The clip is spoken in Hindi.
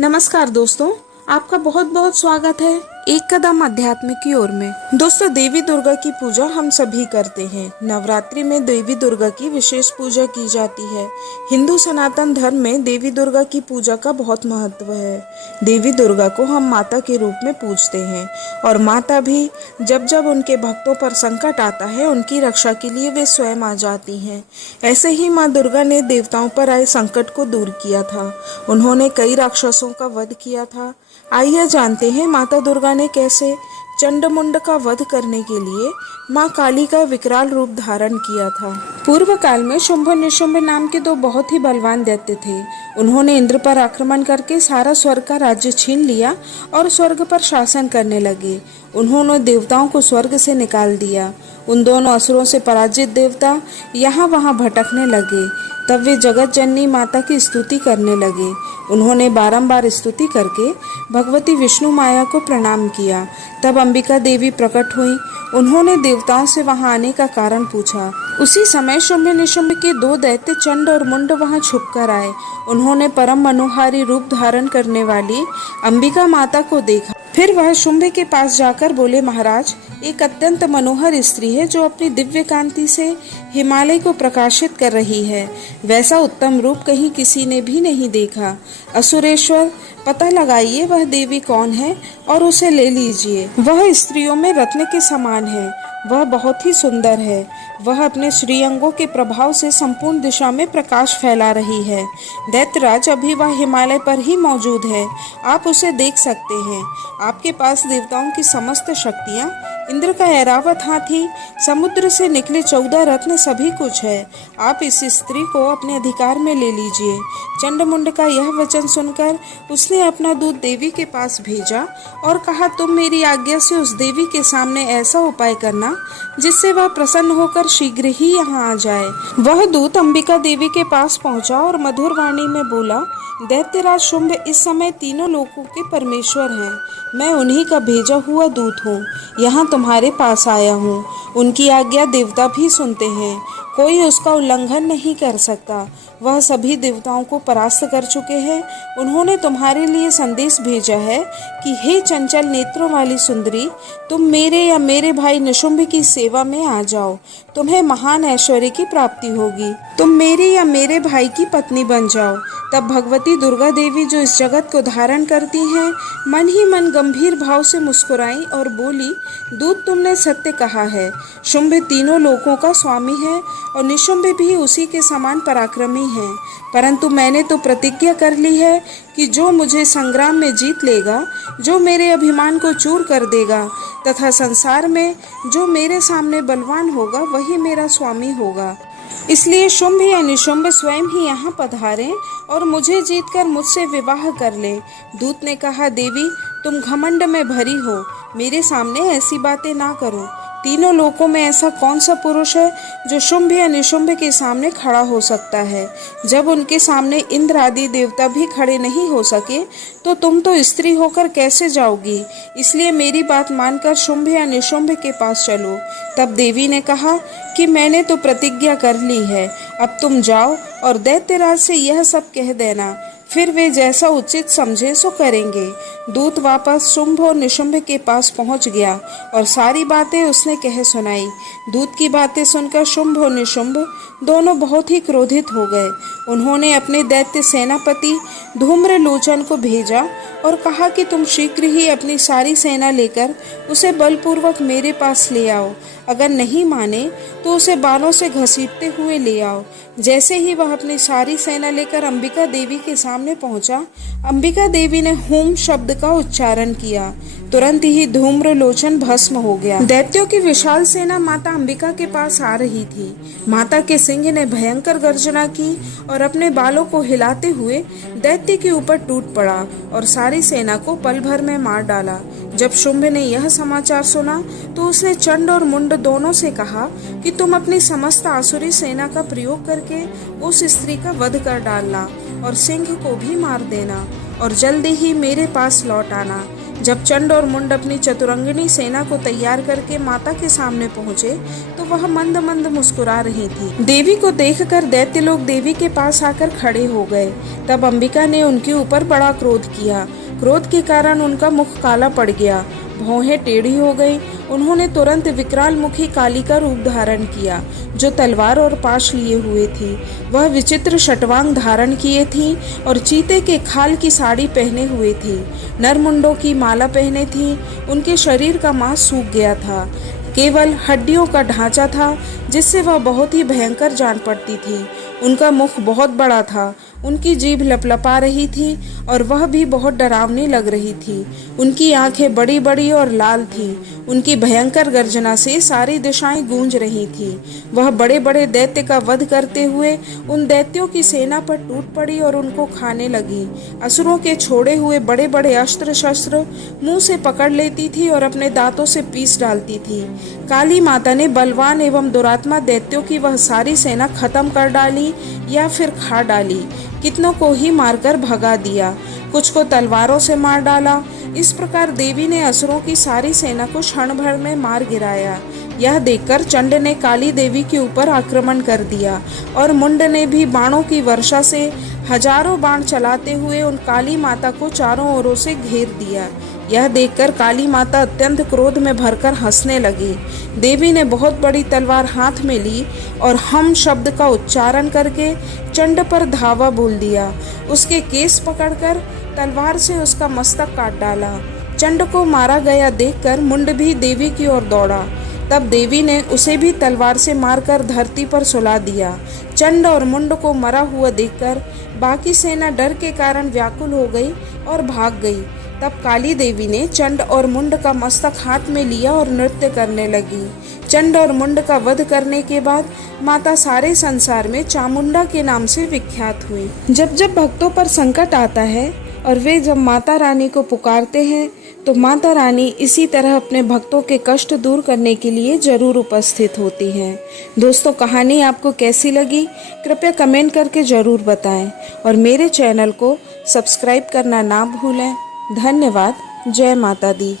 नमस्कार दोस्तों, आपका बहुत बहुत स्वागत है एक कदम अध्यात्म की ओर में। दोस्तों, देवी दुर्गा की पूजा हम सभी करते हैं। नवरात्रि में देवी दुर्गा की विशेष पूजा की जाती है। हिंदू सनातन धर्म में देवी दुर्गा की पूजा का बहुत महत्व है। देवी दुर्गा को हम माता के रूप में पूजते हैं और माता भी जब जब उनके भक्तों पर संकट आता है, उनकी रक्षा के लिए वे स्वयं आ जाती हैं। ऐसे ही माँ दुर्गा ने देवताओं पर आए संकट को दूर किया था। उन्होंने कई राक्षसों का वध किया था। आइए जानते हैं माता दुर्गा ने कैसे चंडमुंड का वध करने के लिए माँ काली का विकराल रूप धारण किया था। पूर्व काल में शुंभ निशुंभ नाम के दो बहुत ही बलवान दैत्य थे। उन्होंने इंद्र पर आक्रमण करके सारा स्वर्ग का राज्य छीन लिया और स्वर्ग पर शासन करने लगे। उन्होंने देवताओं को स्वर्ग से निकाल दिया। उन दोनों असुरों से पराजित देवता यहाँ वहाँ भटकने लगे। तब वे जगत जननी माता की स्तुति करने लगे। उन्होंने बारंबार स्तुति करके भगवती विष्णु माया को प्रणाम किया। तब अंबिका देवी प्रकट हुई। उन्होंने देवताओं से वहां आने का कारण पूछा। उसी समय शुंभ निशुंभ के दो दैत्य चंड और मुंड वहां छुपकर आए। उन्होंने परम मनोहारी रूप धारण करने वाली अंबिका माता को देखा। फिर वह शुंभ के पास जाकर बोले, महाराज, एक अत्यंत मनोहर स्त्री है जो अपनी दिव्य कांति से हिमालय को प्रकाशित कर रही है। वैसा उत्तम रूप कहीं किसी ने भी नहीं देखा। असुरेश्वर, पता लगाइए वह देवी कौन है और उसे ले लीजिए। वह स्त्रियों में रत्न के समान है। वह बहुत ही सुंदर है। वह अपने श्रीअंगों के प्रभाव से संपूर्ण दिशा में प्रकाश फैला रही है। दैत्यराज, अभी वह हिमालय पर ही मौजूद है। आप उसे देख सकते हैं। आपके पास देवताओं की समस्त शक्तियाँ, इंद्र का ऐरावत हाथी, समुद्र से निकले 14 रत्न, सभी कुछ है। आप इस स्त्री को अपने अधिकार में ले लीजिए। चंडमुंड का यह वचन सुनकर उसने अपना दूत देवी के पास भेजा और कहा, तुम मेरी आज्ञा से उस देवी के सामने ऐसा उपाय करना जिससे वह प्रसन्न होकर शीघ्र ही यहाँ आ जाए। वह दूत अंबिका देवी के पास पहुँचा और मधुर वाणी में बोला, दैत्यराज शुंभ इस समय तीनों लोकों के परमेश्वर हैं। मैं उन्हीं का भेजा हुआ दूत हूँ। यहाँ तुम्हारे पास आया हूँ। उनकी आज्ञा देवता भी सुनते हैं। कोई उसका उल्लंघन नहीं कर सकता। वह सभी देवताओं को परास्त कर चुके हैं। उन्होंने तुम्हारे लिए संदेश भेजा है कि हे चंचल नेत्रों वाली सुंदरी, तुम मेरे या मेरे भाई निशुंभ की सेवा में आ जाओ। तुम्हें महान ऐश्वर्य की प्राप्ति होगी। तुम मेरे या मेरे भाई की पत्नी बन जाओ। तब भगवती दुर्गा देवी, जो इस जगत को धारण करती हैं, मन ही मन गंभीर भाव से मुस्कुराई और बोली, दूत, तुमने सत्य कहा है। शुंभ तीनों लोकों का स्वामी है और निशुंभ भी उसी के समान पराक्रमी है। परंतु मैंने तो प्रतिज्ञा कर ली है कि जो मुझे संग्राम में जीत लेगा, जो मेरे अभिमान को चूर कर देगा तथा संसार में जो मेरे सामने बलवान होगा, वही मेरा स्वामी होगा। इसलिए शुंभ या निशुंभ स्वयं ही यहाँ पधारें और मुझे जीतकर मुझसे विवाह कर लें। दूत ने कहा, देवी, तुम घमंड में भरी हो। मेरे सामने ऐसी बातें ना करो। तीनों लोकों में ऐसा कौन सा पुरुष है जो शुंभ या निशुंभ के सामने खड़ा हो सकता है? जब उनके सामने इंद्र आदि देवता भी खड़े नहीं हो सके, तो तुम तो स्त्री होकर कैसे जाओगी? इसलिए मेरी बात मानकर शुंभ या निशुंभ के पास चलो। तब देवी ने कहा कि मैंने तो प्रतिज्ञा कर ली है। अब तुम जाओ और दैत्यराज से यह सब कह देना। फिर वे जैसा उचित समझे सो करेंगे। दूत वापस शुंभ और निशुंभ के पास पहुंच गया और सारी बातें उसने कह सुनाई। दूत की बातें सुनकर शुंभ और निशुंभ दोनों बहुत ही क्रोधित हो गए। उन्होंने अपने दैत्य सेनापति धूम्रलोचन को भेजा और कहा कि तुम शीघ्र ही अपनी सारी सेना लेकर उसे बलपूर्वक मेरे पास ले आओ। अगर नहीं माने तो उसे बालों से घसीटते हुए ले आओ। जैसे ही वह अपनी सारी सेना लेकर अंबिका देवी के सामने पहुंचा, अंबिका देवी ने हुम शब्द का उच्चारण किया। तुरंत ही धूम्रलोचन भस्म हो गया। दैत्यों की विशाल सेना माता अंबिका के पास आ रही थी। माता के सिंह ने भयंकर गर्जना की और अपने बालों को हिलाते हुए दैत्य के ऊपर टूट पड़ा और सारी सेना को पल भर में मार डाला। जब शुंभ ने यह समाचार सुना तो उसने चंड और मुंड दोनों से कहा कि तुम अपनी समस्त आसुरी सेना का प्रयोग करके उस स्त्री का वध कर डालना और सिंह को भी मार देना और जल्दी ही मेरे पास लौट आना। जब चंड और मुंड अपनी चतुरंगिनी सेना को तैयार करके माता के सामने पहुँचे तो वह मंद मंद मुस्कुरा रही थी। देवी को देखकर दैत्य लोग देवी के पास आकर खड़े हो गए। तब अंबिका ने उनके ऊपर बड़ा क्रोध किया। क्रोध के कारण उनका मुख काला पड़ गया, भौहें टेढ़ी हो गई। उन्होंने तुरंत विकराल मुखी काली का रूप धारण किया, जो तलवार और पाश लिए हुए थी। वह विचित्र शटवांग धारण किए थी और चीते के खाल की साड़ी पहने हुए थी। नरमुंडों की माला पहने थी। उनके शरीर का मांस सूख गया था, केवल हड्डियों का ढांचा था, जिससे वह बहुत ही भयंकर जान पड़ती थी। उनका मुख बहुत बड़ा था, उनकी जीभ लपलपा रही थी और वह भी बहुत डरावनी लग रही थी। उनकी आंखें बड़ी बड़ी और लाल थीं। उनकी भयंकर गर्जना से सारी दिशाएं गूंज रही थीं। वह बड़े बड़े दैत्य का वध करते हुए उन दैत्यों की सेना पर टूट पड़ी और उनको खाने लगी। असुरों के छोड़े हुए बड़े बड़े अस्त्र शस्त्र मुंह से पकड़ लेती थी और अपने दांतों से पीस डालती थी। काली माता ने बलवान एवं दुरात्मा दैत्यों की वह सारी सेना खत्म कर डाली या फिर खा डाली। कितनों को ही मारकर भगा दिया, कुछ को तलवारों से मार डाला। इस प्रकार देवी ने असुरों की सारी सेना को क्षण भर में मार गिराया। यह देखकर चंड ने काली देवी के ऊपर आक्रमण कर दिया और मुंड ने भी बाणों की वर्षा से हजारों बाण चलाते हुए उन काली माता को चारों ओरों से घेर दिया। यह देखकर काली माता अत्यंत क्रोध में भरकर हंसने लगी। देवी ने बहुत बड़ी तलवार हाथ में ली और हम शब्द का उच्चारण करके चंड पर धावा बोल दिया। उसके केस पकड़कर तलवार से उसका मस्तक काट डाला। चंड को मारा गया देखकर मुंड भी देवी की ओर दौड़ा। तब देवी ने उसे भी तलवार से मारकर धरती पर सुला दिया। चंड और मुंड को मरा हुआ देखकर बाकी सेना डर के कारण व्याकुल हो गई और भाग गई। तब काली देवी ने चंड और मुंड का मस्तक हाथ में लिया और नृत्य करने लगी। चंड और मुंड का वध करने के बाद माता सारे संसार में चामुंडा के नाम से विख्यात हुई। जब जब भक्तों पर संकट आता है और वे जब माता रानी को पुकारते हैं तो माता रानी इसी तरह अपने भक्तों के कष्ट दूर करने के लिए जरूर उपस्थित होती हैं। दोस्तों, कहानी आपको कैसी लगी कृपया कमेंट करके जरूर बताएं और मेरे चैनल को सब्सक्राइब करना ना भूलें। धन्यवाद। जय माता दी।